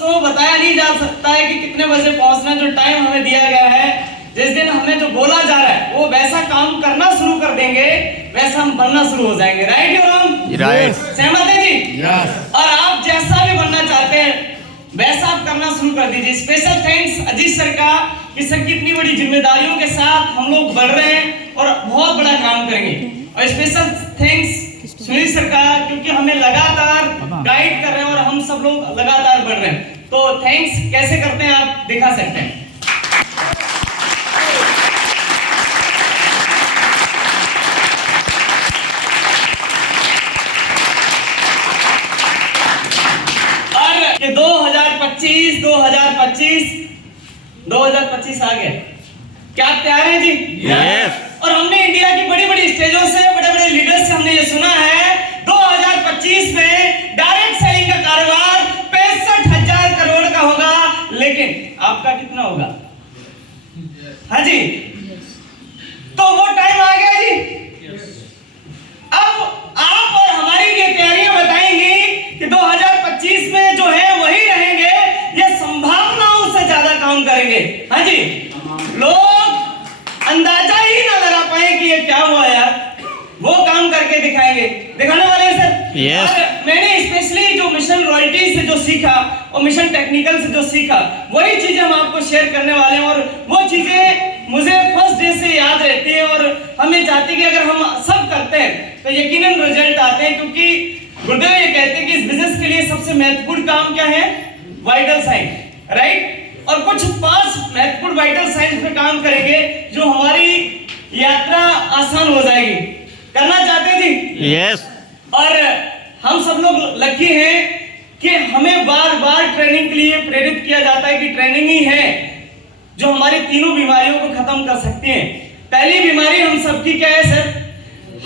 दोस्तों बताया नहीं जा सकता है कि कितने बजे पहुंचना। जो टाइम हमें दिया गया है, जिस दिन हमें जो बोला जा रहा है वो वैसा काम करना शुरू कर देंगे, वैसा हम बनना शुरू हो जाएंगे। राइट या रॉन्ग? राइट। सहमत है जी? और आप जैसा भी बनना चाहते हैं वैसा आप करना शुरू कर दीजिए। स्पेशल थैंक्स अजीत सर का कि सर कितनी बड़ी जिम्मेदारियों के साथ हम लोग बढ़ रहे हैं और बहुत बड़ा काम करेंगे। और स्पेशल थैंक्स सुनील सर का, क्योंकि हमें लगातार गाइड कर रहे हैं और हम सब लोग लगातार बढ़ रहे हैं। तो थैंक्स कैसे करते हैं आप दिखा सकते हैं। और कि 2025 आ गए, क्या आप तैयार हैं जी? यस। और हमने इंडिया की बड़ी बड़ी स्टेजों से, बड़े बड़े लीडर्स से हमने ये सुना है 2025 में डायरेक्ट सेलिंग का कारोबार 65,000 करोड़ का होगा, लेकिन आपका कितना होगा? हाँ जी, तो वो टाइम आ गया जी। अब आप और हमारी ये तैयारियां बताएंगी कि 2025 में जो है वही रहेंगे, ये संभावनाओं से ज्यादा काम करेंगे। हाँ जी, लोग अंदाजा ही ना लगा पाए कि ये क्या हुआ यार, वो काम करके दिखाएंगे। दिखाने वाले हैं सर। यस। मैंने स्पेशली जो मिशन रॉयल्टी से जो सीखा और मिशन टेक्निकल से जो सीखा, वही चीजें हम आपको शेयर करने वाले हैं। और वो चीजें मुझे फर्स्ट डे से याद रहती है और हमें चाहती कि अगर हम सब करते हैं तो यकीनन रिजल्ट आते हैं। क्योंकि गुरुदेव ये कहते हैं कि इस बिजनेस के लिए सबसे महत्वपूर्ण काम क्या है? Vital sign, right? और कुछ 5 महत्वपूर्ण वाइटल साइंस पे काम करेंगे जो हमारी यात्रा आसान हो जाएगी। करना चाहते हैं जी? यस। और हम सब लोग लकी हैं कि हमें बार बार ट्रेनिंग के लिए प्रेरित किया जाता है कि ट्रेनिंग ही है जो हमारी तीनों बीमारियों को खत्म कर सकती है। पहली बीमारी हम सबकी क्या है सर?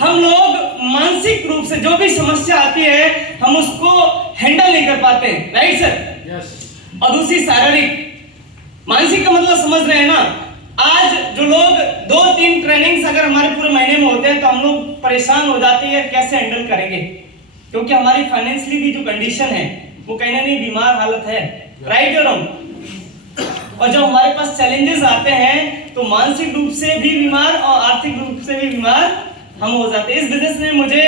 हम लोग मानसिक रूप से जो भी समस्या आती है हम उसको हैंडल नहीं कर पाते, राइट सर? यस। और दूसरी शारीरिक। मानसिक का मतलब समझ रहे हैं ना? आज जो लोग 2-3 ट्रेनिंग्स अगर हमारे पूरे महीने में होते हैं तो हम लोग परेशान हो जाते हैं कैसे हैंडल करेंगे, क्योंकि हमारी फाइनेंशियली भी जो कंडीशन है वो कहीं ना कहीं बीमार हालत है, राइट और रॉन्ग? और जब हमारे पास चैलेंजेस आते हैं तो मानसिक रूप से भी बीमार और आर्थिक रूप से भी बीमार हम हो जाते हैं। इस बिजनेस में मुझे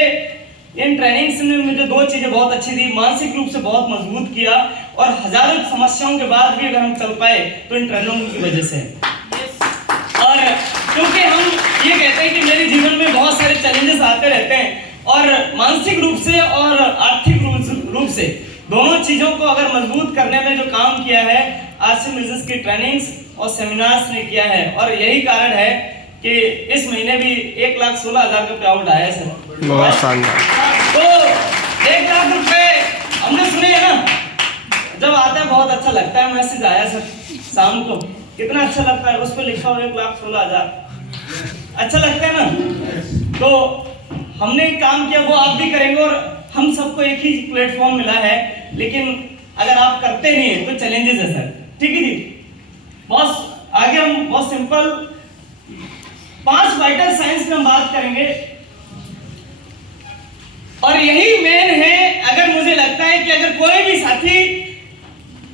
इन ट्रेनिंग्स ने मुझे 2 चीजें बहुत अच्छी दी। मानसिक रूप से बहुत मजबूत किया और हजारों समस्याओं के बाद भी अगर हम चल पाए तो इन ट्रेनिंगों की वजह से। और क्योंकि हम ये कहते हैं कि मेरे जीवन में बहुत सारे चैलेंजेस आते रहते हैं और मानसिक रूप से और आर्थिक रूप से दोनों चीजों को अगर मजबूत करने में जो काम किया है आसिम बिजनेस की ट्रेनिंग्स और सेमिनार्स ने किया है। और यही कारण है कि इस महीने भी 1,16,000 का पेआउट आया है सर। बहुत शानदार। तो 1 लाख रुपए हमने सुने हैं ना, जब आता है बहुत अच्छा लगता है। मैसेज आया सर शाम को, कितना अच्छा लगता है, उस पर लिखा हुआ 1,16,000। अच्छा लगता है ना? तो हमने काम किया वो आप भी करेंगे और हम सबको एक ही प्लेटफॉर्म मिला है, लेकिन अगर आप करते नहीं है तो चैलेंजेस है सर। ठीक है जी, बहुत आगे हम बहुत सिंपल 5 वाइटल साइंस में हम बात करेंगे और यही मेन है। अगर मुझे लगता है कि अगर कोई भी साथी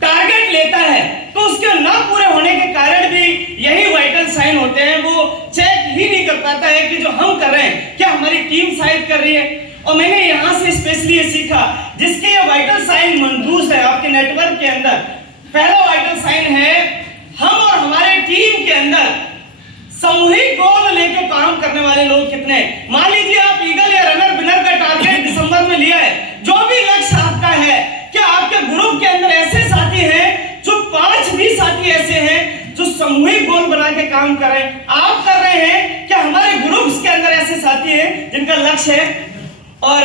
टारगेट लेता है तो उसके ना पूरे होने के कारण भी यही वाइटल साइन होते हैं। वो चेक ही नहीं कर पाता है कि जो हम कर रहे हैं क्या हमारी टीम शायद कर रही है। और मैंने यहां से स्पेशली ये सीखा जिसके ये वाइटल साइन मंजूस है आपके नेटवर्क के अंदर। पहला वाइटल साइन है हम और हमारे टीम के अंदर सामूहिक गोल लेके काम करने वाले लोग कितने। मान लीजिए आप ईगल या रनर विनर का टारगेट दिसंबर में लिया है, जो भी लक्ष्य आपका है, क्या आपके ग्रुप के अंदर ऐसे साथी हैं जो 5 भी साथी ऐसे हैं जो सामूहिक गोल बना के काम कर रहे हैं? आप कर रहे हैं क्या? हमारे ग्रुप्स के अंदर ऐसे साथी हैं जिनका लक्ष्य है? और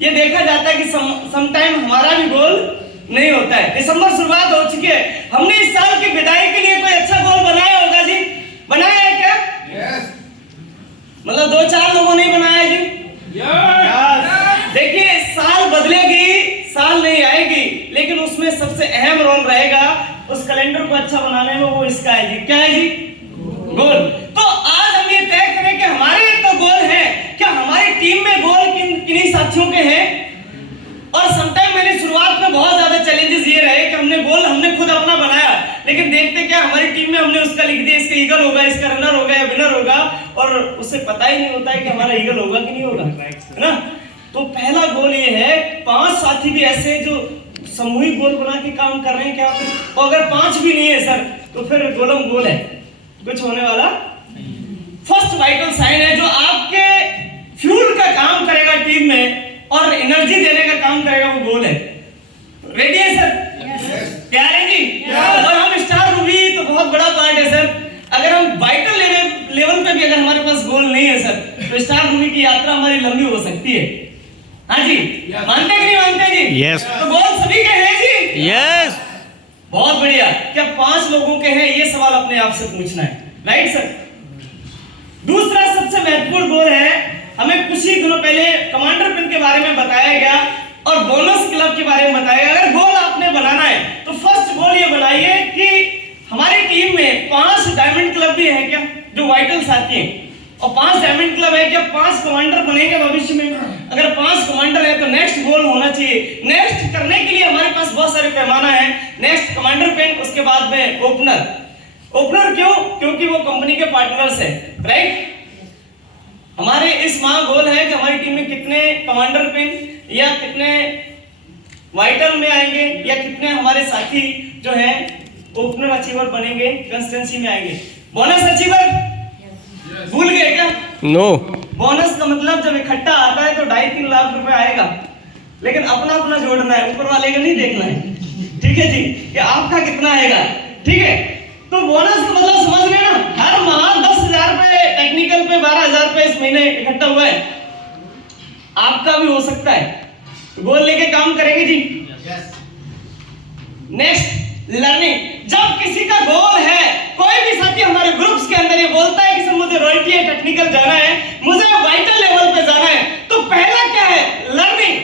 ये देखा जाता है कि समटाइम हमारा भी गोल नहीं होता है। दिसंबर शुरुआत हो चुकी है, हमने इस साल की विदाई के लिए कोई अच्छा गोल बनाया होगा जी? बनाया है क्या? यस। मतलब 2-4 लोगों ने बनाया जी? यस। देखिए साल बदलेगी, साल नहीं आएगी, लेकिन उसमें सबसे अहम रोल रहेगा उस कैलेंडर को अच्छा बनाने में, वो इसका है जी। क्या है जी? गोल। तो आज हम ये तय करें कि हमारे तो गोल है, क्या हमारी टीम में गोल किन्हीं साथियों के हैं? और समटाइम मैंने शुरुआत में बहुत ज्यादा चैलेंजेस ये रहे कि उसका लिख दिया इसका ईगल होगा, इसका रनर होगा या विनर होगा, और उसे पता ही नहीं होता है कि हमारा ईगल होगा कि नहीं होगा, है ना। तो पहला गोल ये है, 5 साथी भी ऐसे जो सामूहिक गोल बना के काम कर रहे हैं क्या, और अगर 5 भी नहीं है सर तो फिर गोलम गोल है, कुछ होने वाला। फर्स्ट वाइटल साइन है जो आपके फ्यूल का काम करेगा टीम में और एनर्जी देने का काम करेगा, वो गोल है। रेडी है सर? तैयार है जी? और हम स्टार मूवी तो बहुत बड़ा पार्ट है सर। अगर हम वाइटल लेवल पे भी अगर हमारे पास गोल नहीं है सर, तो स्टार मूवी की यात्रा हमारी लंबी हो सकती है। हाँ जी, मानते कि नहीं मानते जी? यस। तो गोल सभी के हैं जी? यस। बहुत बढ़िया। क्या 5 लोगों के हैं, ये सवाल अपने आप से पूछना है, राइट सर। दूसरा सबसे महत्वपूर्ण गोल है, हमें कुछ ही दिनों पहले कमांडर पिन के बारे में बताया गया और बोनस क्लब के बारे में बताया गया। अगर गोल आपने बनाना है तो फर्स्ट गोल ये बनाइए कि हमारी टीम में 5 डायमंड क्लब भी है क्या, जो वाइटल साथी हैं, और 5 डायमंड क्लब है क्या, 5 कमांडर बनेंगे भविष्य में। अगर 5 कमांडर है तो नेक्स्ट गोल होना चाहिए। नेक्स्ट करने के लिए हमारे पास बहुत सारे पैमाना है। नेक्स्ट कमांडर पेन, उसके बाद में ओपनर। ओपनर क्यों? क्योंकि वो कंपनी के पार्टनर्स है, राइट। हमारे इस माह गोल है कि हमारी टीम में कितने कमांडर पेन या कितने वाइटल में आएंगे या कितने हमारे साथी जो हैं ओपनर अचीवर बनेंगे, कंसिस्टेंसी में आएंगे। बोनस अचीवर भूल गए क्या? नो। बोनस का मतलब जब इकट्ठा आता है तो 2.5-3 लाख रुपए आएगा, लेकिन अपना अपना जोड़ना है, ऊपर वाले का नहीं देखना है, ठीक है जी, कि आपका कितना आएगा, ठीक है। तो बोनस का मतलब समझ गए ना, हर माह 10,000 रुपए टेक्निकल पे, 12,000 रुपए इस महीने इकट्ठा हुआ है, आपका भी हो सकता है। तो गोल लेके काम करेंगे जी। Next learning. जब किसी का गोल है, कोई भी साथी हमारे ग्रुप्स के अंदर ये बोलता है कि सर मुझे रॉयल्टी है, टेक्निकल जाना है, मुझे वाइटल लेवल पे जाना है, तो पहला क्या है? लर्निंग।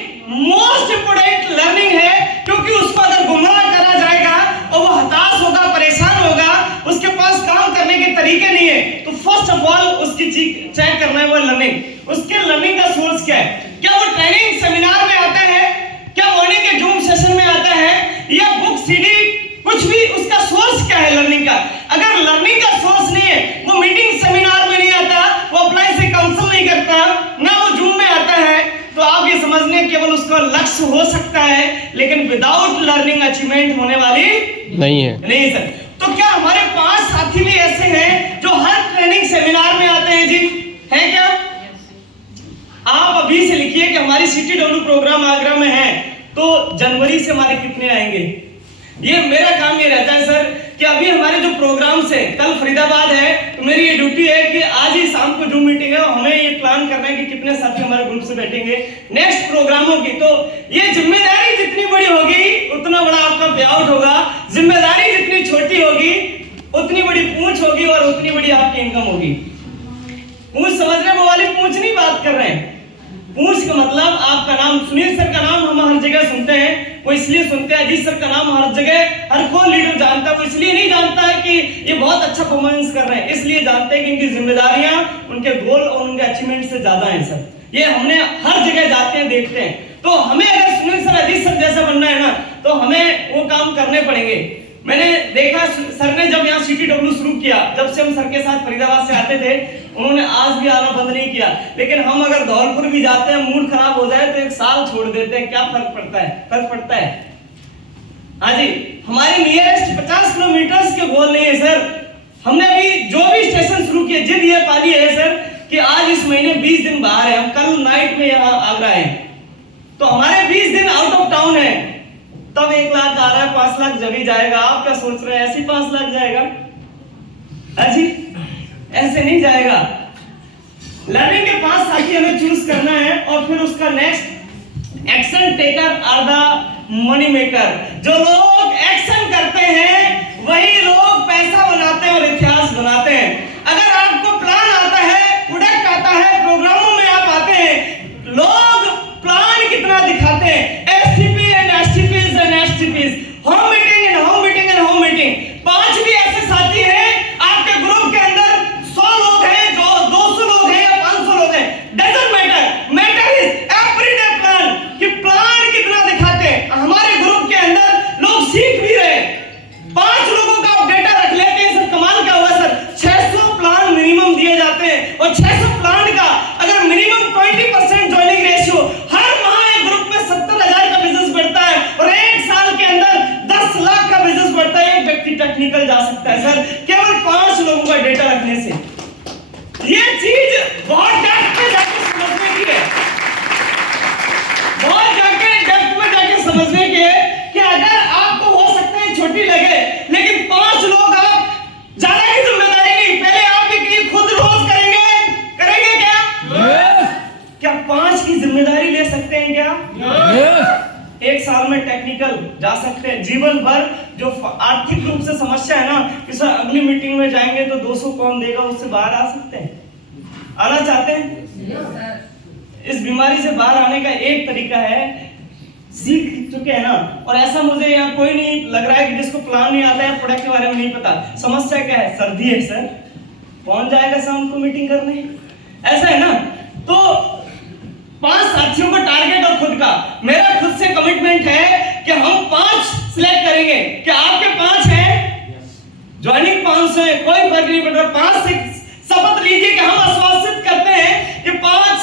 मोस्ट इंपोर्टेंट लर्निंग है, क्योंकि उसको अगर गुमराह करा जाएगा और वो हताश होगा, परेशान होगा, उसके पास काम करने के तरीके नहीं है, तो फर्स्ट ऑफ ऑल उसकी चेक करना है वो लर्निंग। उसके लर्निंग का सोर्स क्या है? क्या वो ट्रेनिंग सेमिनार में आता है, क्या मॉर्निंग के जूम सेशन में आता है, या बुक सीडी, कुछ भी उसका सोर्स क्या है लर्निंग का? अगर लर्निंग का सोर्स नहीं है, वो मीटिंग सेमिनार में नहीं आता, वो अप्लाई से काउंसिल नहीं करता, ना वो जूम में आता है, तो आप ये समझने केवल उसका लक्ष्य हो सकता है, लेकिन विदाउट लर्निंग अचीवमेंट होने वाली नहीं है। नहीं सर। तो क्या हमारे 5 साथी भी ऐसे हैं जो हर ट्रेनिंग सेमिनार में आते हैं जी? हैं क्या? आप अभी से लिखिए कि हमारी CTW प्रोग्राम आगरा में है, तो जनवरी से हमारे कितने आएंगे। ये मेरा काम ये रहता है सर कि अभी हमारे जो प्रोग्राम्स है, कल फरीदाबाद है, तो मेरी ये ड्यूटी है कि आज ही शाम को जूम मीटिंग है और हमें ये प्लान करना है कि कितने साथी हमारे ग्रुप से बैठेंगे नेक्स्ट प्रोग्रामों की। तो ये जिम्मेदारी जितनी बड़ी होगी उतना बड़ा आपका पे आउट होगा, जिम्मेदारी जितनी छोटी होगी उतनी बड़ी पूंछ होगी और उतनी बड़ी आपकी इनकम होगी। पूंछ समझ रहे हैं? वो वाली पूंछ नहीं बात कर रहे हैं। पूंछ का मतलब आपका नाम, सुनील सर का नाम हम हर जगह सुनते हैं, वो इसलिए सुनते हैं, अजीत सर का नाम हर जगह हर कोई लीडर जानता है, वो इसलिए नहीं जानता है कि ये बहुत अच्छा परफॉर्मेंस कर रहे हैं, इसलिए जानते हैं कि इनकी जिम्मेदारियां उनके गोल और उनके अचीवमेंट से ज्यादा हैं सर। ये हमने हर जगह जाते हैं, देखते हैं। तो हमें अगर सुनील सर, अजीत सर जैसा बनना है ना, तो हमें वो काम करने पड़ेंगे। मैंने देखा सर ने जब यहाँ CTW शुरू किया, जब से हम सर के साथ फरीदाबाद से आते थे, उन्होंने आज भी आना बंद नहीं किया। लेकिन हम अगर धौलपुर भी जाते हैं, मूड खराब हो जाए तो 1 साल छोड़ देते हैं, क्या फर्क पड़ता है? फर्क पड़ता है। हाँ जी, हमारे नियरेस्ट 50 किलोमीटर के गोल नहीं है सर। हमने अभी जो भी स्टेशन शुरू किए, जिद ये पाली है सर कि आज इस महीने 20 दिन बाहर है, हम कल नाइट में यहाँ आगरा है, तो हमारे 20 दिन आउट ऑफ टाउन है, तब 1 लाख आ रहा है, 5 लाख जब ही जाएगा। आप क्या सोच रहे हैं, ऐसे 5 लाख जाएगा? अजी ऐसे नहीं जाएगा। लर्निंग के 5 साथी हमें चूज करना है और फिर उसका next action taker are the money maker. जो लोग एक्शन करते हैं वही लोग पैसा बनाते हैं और इतिहास बनाते हैं। अगर आपको प्लान आता है, प्रोडक्ट आता है, प्रोग्रामों में आप आते हैं, लोग प्लान कितना दिखाते हैं, STP and STPs and STPs, home meeting and home meeting and home meeting. 5 भी ऐसे साथी हैं आपके ग्रुप के अंदर, 100 लोग हैं, जो 200 लोग हैं या 500 लोग हैं, doesn't matter, matter is everyday plan, कि प्लान कितना दिखाते हैं। हमारे ग्रुप के अंदर लोग टेक्निकल जा सकता है सर, केवल 5 लोगों का डेटा रखने से। ये चीज बहुत डेप्थ में जाके समझने की है, बहुत जाके डेप्थ में जाके समझने की है कि अगर आपको हो सकता है छोटी लगे, लेकिन 5 लोग आप ज्यादा की जिम्मेदारी नहीं, पहले आप ये खुद रोज करेंगे क्या? क्या 5 की जिम्मेदारी ले सकते हैं क्या? 1 साल में टेक्निकल जा सकते हैं। जीवन भर जो आर्थिक रूप से समस्या है ना कि सर अगली मीटिंग में जाएंगे तो 200 कौन देगा, उससे बाहर आ सकते हैं। आना चाहते हैं? इस बीमारी से बाहर आने का एक तरीका है, सीख चुके हैं ना, और ऐसा मुझे यहाँ कोई नहीं लग रहा है कि जिसको प्लान नहीं आता है, प्रोडक्ट के बारे में नहीं पता। समस्या क्या है? सर्दी है सर, कौन जाएगा शाम को मीटिंग करने? ऐसा है ना। तो 5 साथियों का टारगेट और खुद का, मेरा खुद से कमिटमेंट है कि हम 5 सिलेक्ट करेंगे। क्या आपके 5 हैं? ज्वाइनिंग 500 है, कोई फर्क नहीं पड़ रहा। 5 से शपथ लीजिए कि हम आश्वासित करते हैं कि 5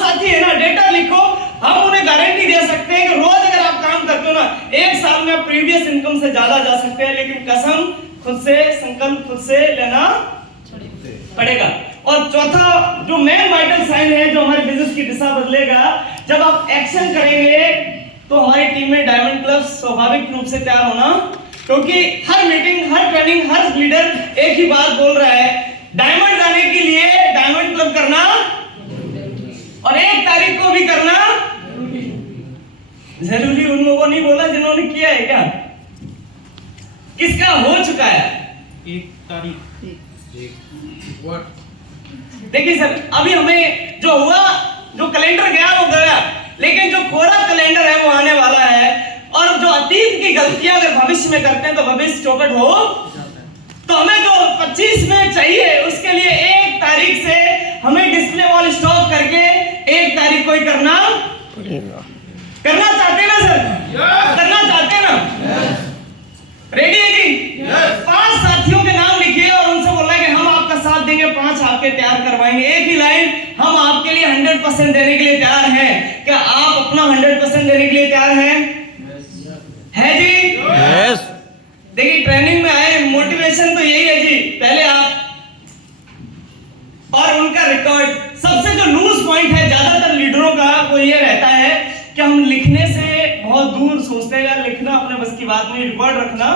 साथी है ना, डेटा लिखो, हम उन्हें गारंटी दे सकते हैं कि रोज अगर आप काम करते हो ना, 1 साल में आप प्रीवियस इनकम से ज्यादा जा सकते हैं। लेकिन कसम खुद से, संकल्प खुद से लेना पड़ेगा। और चौथा जो मेन वाइटल साइन है जो हमारे बिजनेस की दिशा बदलेगा, जब आप एक्शन करेंगे तो हमारी टीम में डायमंड क्लब स्वाभाविक रूप से तैयार होना, क्योंकि हर मीटिंग, हर ट्रेनिंग, हर लीडर एक ही बात बोल रहा है, डायमंड जाने के लिए डायमंड क्लब करना और 1 तारीख को भी करना जरूरी। उन लोगों ने बोला जिन्होंने किया है। क्या किसका हो चुका है? 1 तारीख। देखिए सर, अभी हमें जो हुआ, जो कैलेंडर गया वो गया, लेकिन जो कोरा कैलेंडर है वो आने वाला है। और जो अतीत की गलतियां अगर भविष्य में करते हैं तो भविष्य चौपट हो। तो हमें जो 25 में चाहिए उसके लिए 1 तारीख से हमें डिस्प्ले वॉल स्टॉप करके 1 तारीख को ही करना चाहते हैं ना सर? करना चाहते हैं ना? रेडी है जी? 5 साथियों के नाम लिखिए और उनसे बोलना है कि हम आपका साथ देंगे, 5 आपके तैयार करवाएंगे। एक ही लाइन, हम आपके लिए 100% देने के लिए तैयार हैं। क्या आप अपना 100% देने के लिए तैयार हैं? है जी? यस। देखिए ट्रेनिंग में आए, मोटिवेशन तो यही है जी, पहले आप और उनका रिकॉर्ड। सबसे जो लूज पॉइंट है ज्यादातर लीडरों का वो ये रहता है कि हम लिखने से बहुत दूर सोचते हैं, यार लिखना अपने बस की बात नहीं, रिकॉर्ड रखना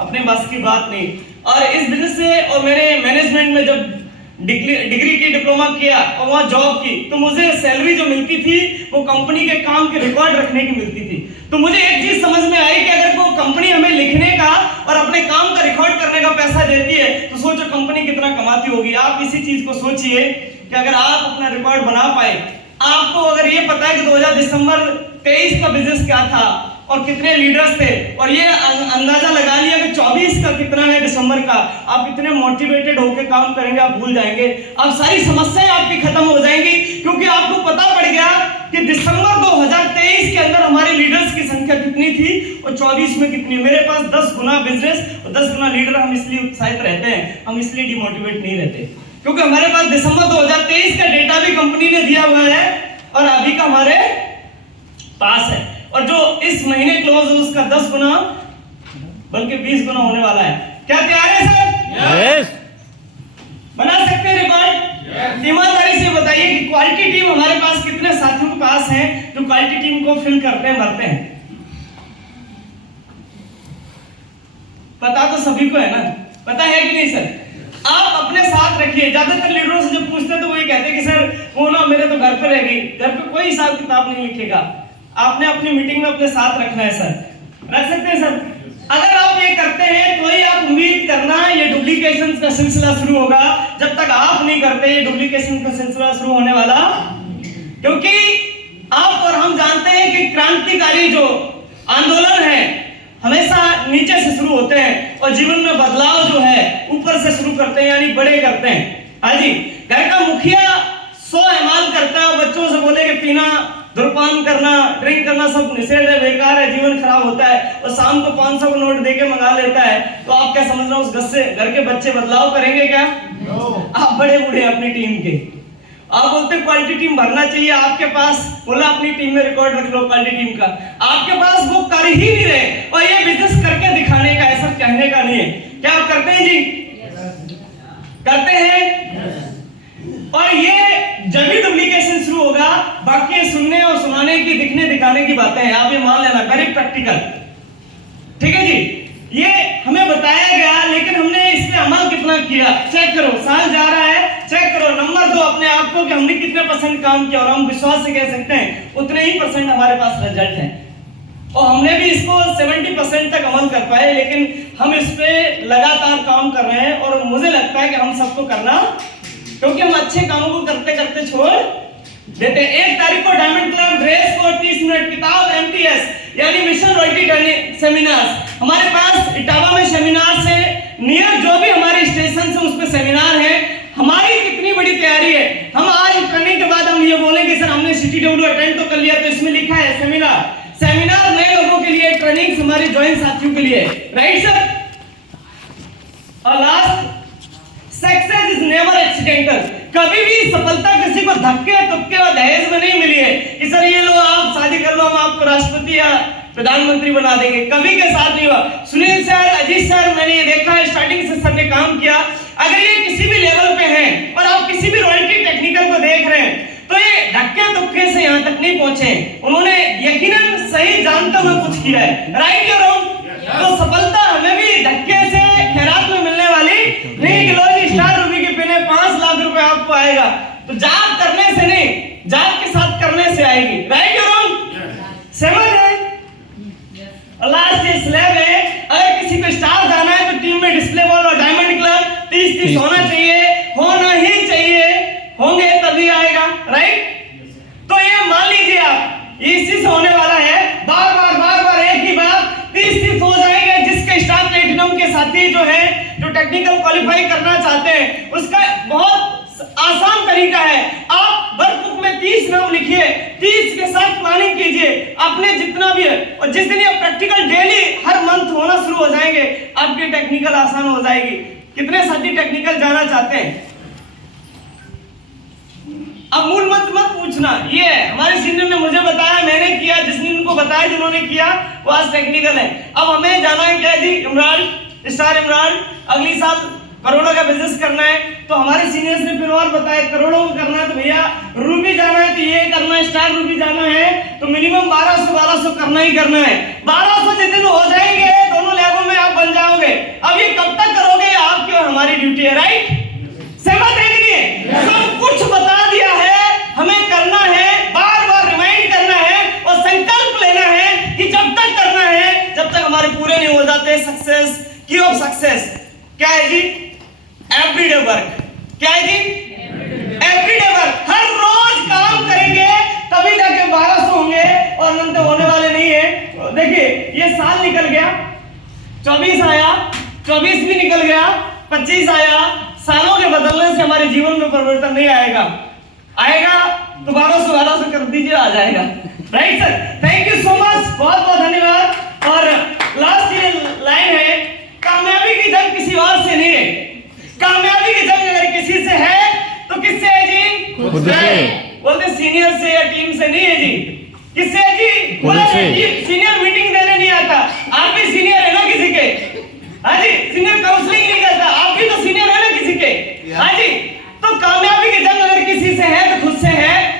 अपने बस की बात नहीं। और इस बिजनेस से, और मैंने मैनेजमेंट में जब डिग्री की, डिप्लोमा किया और वहाँ जॉब की, तो मुझे सैलरी जो मिलती थी वो कंपनी के काम के रिकॉर्ड रखने की मिलती थी। तो मुझे एक चीज समझ में आई कि अगर वो कंपनी हमें लिखने का और अपने काम का रिकॉर्ड करने का पैसा देती है तो सोचो कंपनी कितना कमाती होगी। आप इसी चीज को सोचिए कि अगर आप अपना रिकॉर्ड बना पाए, आपको अगर ये पता है कि 2000 दिसंबर 23 का बिजनेस क्या था और कितने लीडर्स थे, और ये अंदाजा लगा लिया कि 24 का कितना है दिसंबर का, आप इतने मोटिवेटेड होकर काम करेंगे, आप भूल जाएंगे। अब सारी समस्याएं आपकी खत्म हो जाएंगी, क्योंकि आपको पता पड़ गया कि दिसंबर 2023 के अंदर हमारे लीडर्स की संख्या कितनी थी और 24 में कितनी। मेरे पास 10 गुना बिजनेस और 10 गुना लीडर। हम इसलिए उत्साहित रहते हैं, हम इसलिए डिमोटिवेट नहीं रहते, क्योंकि हमारे पास दिसंबर 2023 का डेटा भी कंपनी ने दिया हुआ है और अभी का हमारे पास है। और जो इस महीने क्लोज हो उसका 10 गुना बल्कि 20 गुना होने वाला है। क्या तैयार है सर? यस। बना सकते हैं रिकॉर्ड? ईमानदारी से बताइए कि क्वालिटी टीम हमारे पास कितने साथियों के पास है जो क्वालिटी टीम को फिल करते हैं, भरते हैं? पता तो सभी को है ना, पता है कि नहीं सर? आप अपने साथ रखिए। ज्यादातर लीडरों से जब पूछते हैं तो वही कहते हैं कि सर वो ना मेरे तो घर पे रहेगी, घर पे कोई हिसाब किताब नहीं लिखेगा। आपने अपनी मीटिंग में अपने साथ रखना है सर, रख सकते हैं सर? अगर आप ये करते हैं तो ही आप उम्मीद करना ये डुप्लीकेशन का सिलसिला शुरू होगा। जब तक आप नहीं करते ये डुप्लीकेशन का सिलसिला शुरू होने वाला, क्योंकि आप और हम जानते हैं कि क्रांतिकारी जो आंदोलन है हमेशा नीचे से शुरू होते हैं और जीवन में बदलाव जो है ऊपर से शुरू करते हैं, यानी बड़े करते हैं। हाँ जी, घर का मुखिया 100 एमाल करता है, बच्चों से बोले कि पीना, धूम्रपान करना, ड्रिंक करना सब निषेध है, बेकार है, जीवन खराब होता है, और शाम को 500 का नोट देके मंगा लेता है। तो आप क्या समझ रहे हो, उस घर के बच्चे बदलाव करेंगे क्या? आप बड़े बूढ़े अपनी टीम के, आप बोलते क्वालिटी टीम भरना चाहिए आपके पास, बोला अपनी टीम में रिकॉर्ड रख लो क्वालिटी टीम का, आपके पास वो कर ही नहीं रहे। और ये बिजनेस करके दिखाने का, ऐसा कहने का चाहिए। क्या आप करते हैं जी? करते हैं। और ये जब भी डुप्लीकेशन शुरू होगा, बाकी सुनने और सुनाने की, दिखने दिखाने की बातें हैं, आप ये मान लेना, वेरी प्रैक्टिकल। ठीक है जी, ये हमें बताया गया, लेकिन हमने इस पे अमल कितना किया चेक करो। साल जा रहा है, चेक करो, नंबर दो अपने आप को कि हमने कितने % काम किया, और हम विश्वास से कह सकते हैं उतने ही % हमारे पास रिजल्ट है। और हमने भी इसको 70% तक अमल कर पाए, लेकिन हम इस पे लगातार काम कर रहे हैं, और मुझे लगता है कि हम सबको करना, क्योंकि हम अच्छे कामों को करते करते छोड़ देते हैं। 1 तारीख को diamond club dress code 30 minute, किताब MTS यानी मिशन रॉयल्टी ट्रेनिंग सेमिनार हमारे पास इटावा में सेमिनार से नियर जो भी हमारे स्टेशन से उस पे सेमिनार है। हमारी कितनी बड़ी तैयारी है, हम आज ट्रेनिंग के बाद हम ये बोलेंगे सर हमने CTW अटेंड तो कर लिया, तो इसमें लिखा है सेमिनार नए लोगों के लिए, ट्रेनिंग हमारे ज्वाइन साथियों के लिए, राइट सर। और last, success is never accidental. कभी भी सफलता किसी को धक्के तुक्के और दहेज में नहीं मिली है कि सर ये लो आप शादी कर लो, हम आपको राष्ट्रपति या प्रधानमंत्री बना देंगे, कभी के साथ नहीं हुआ। सुनील सर, अजीत सर, मैंने ये देखा है, स्टार्टिंग से सर ने काम किया। अगर ये किसी भी लेवल पे हैं और आप किसी भी रॉयल्टी टेक्निकल को देख रहे हैं, तो ये धक्के तुक्के से यहाँ तक नहीं पहुंचे, उन्होंने यकीनन सही जानते हुए कुछ किया है, राइट या रॉन्ग? तो सफलता हमें भी धक्के से खैरात में मिलने वाली नहीं कि लो जी स्टार रूबी के पीने 5 लाख रुपए आपको आएगा, तो जाप करने से नहीं, जाप के साथ करने से आएगी, राइट या रॉन्ग? समझ है? और लास्ट ये स्लैब है, अगर किसी को स्टार जाना है तो टीम में डिस्प्ले बॉल और डायमंड क्लब 30-30 होना चाहिए, होना ही चाहिए, होंगे तभी आएगा, राइट? तो ये मान लीजिए आप इसी से होने वाला है, बार बार एक ही बात 30-30 हो जाएंगे। जिसके स्टार प्लेटिनम के साथी जो है, जो टेक्निकल क्वालिफाई करना चाहते हैं, उसका बहुत आसान तरीका है, आप वर्कबुक में 30 नाम लिखिए, 30 के साथ प्लानिंग कीजिए अपने जितना भी है, और जिस दिन ये प्रैक्टिकल डेली हर मंथ होना शुरू हो जाएंगे, आपकी टेक्निकल आसान हो जाएगी। कितने साथी टेक्निकल जाना चाहते हैं? अब मूल मंत्र मत पूछना, ये हमारे सीनियर ने मुझे बताया, मैंने किया, जिसने इनको बताया, जिन्होंने किया वो आज टेक्निकल है। अब हमें जाना है क्या जी? इमरान, स्टार इमरान, अगली साल करोड़ों का बिजनेस करना है, तो हमारे सीनियर्स ने फिर और बताया करोड़ों को करना है, तो भैया रूबी जाना है तो ये करना है, स्टार रूबी जाना है तो मिनिमम 1200 करना ही करना है। 1200 जिस दिन हो जाएंगे दोनों लेवल में आप बन जाओगे। अब ये कब तक करोगे, आपकी और हमारी ड्यूटी है, राइट? सहमत है कि नहीं? सब कुछ बता दिया है, हमें करना है, बार रिमाइंड करना है और संकल्प लेना है कि जब तक करना है, जब तक हमारे पूरे नहीं हो जाते। सक्सेस की ऑफ सक्सेस क्या है जी? Everyday work. क्या है जी? Everyday work. हर रोज काम करेंगे तभी जाके 1200 होंगे, और अनंत होने वाले नहीं है। देखिए ये साल निकल गया, 24 आया, 24 भी निकल गया, 25 आया। सालों के बदलने से हमारे जीवन में परिवर्तन नहीं आएगा, आएगा तो 1200 कर दीजिए, आ जाएगा, right sir? Thank you so much, बहुत बहुत धन्यवाद। और लास्ट ये लाइन है, कामयाबी की जंग किसी और से नहीं है, कामयाबी की जंग अगर किसी से है तो किससे है जी? खुद से। बोलते सीनियर से या टीम से नहीं है जी, किससे है जी? खुद से। सीनियर मीटिंग देने नहीं आता, आप भी सीनियर है ना किसी के? हाँ जी, सीनियर काउंसलिंग नहीं करता, आप भी तो सीनियर है ना किसी के? हाँ जी, तो कामयाबी की जंग अगर किसी से है तो खुद से है।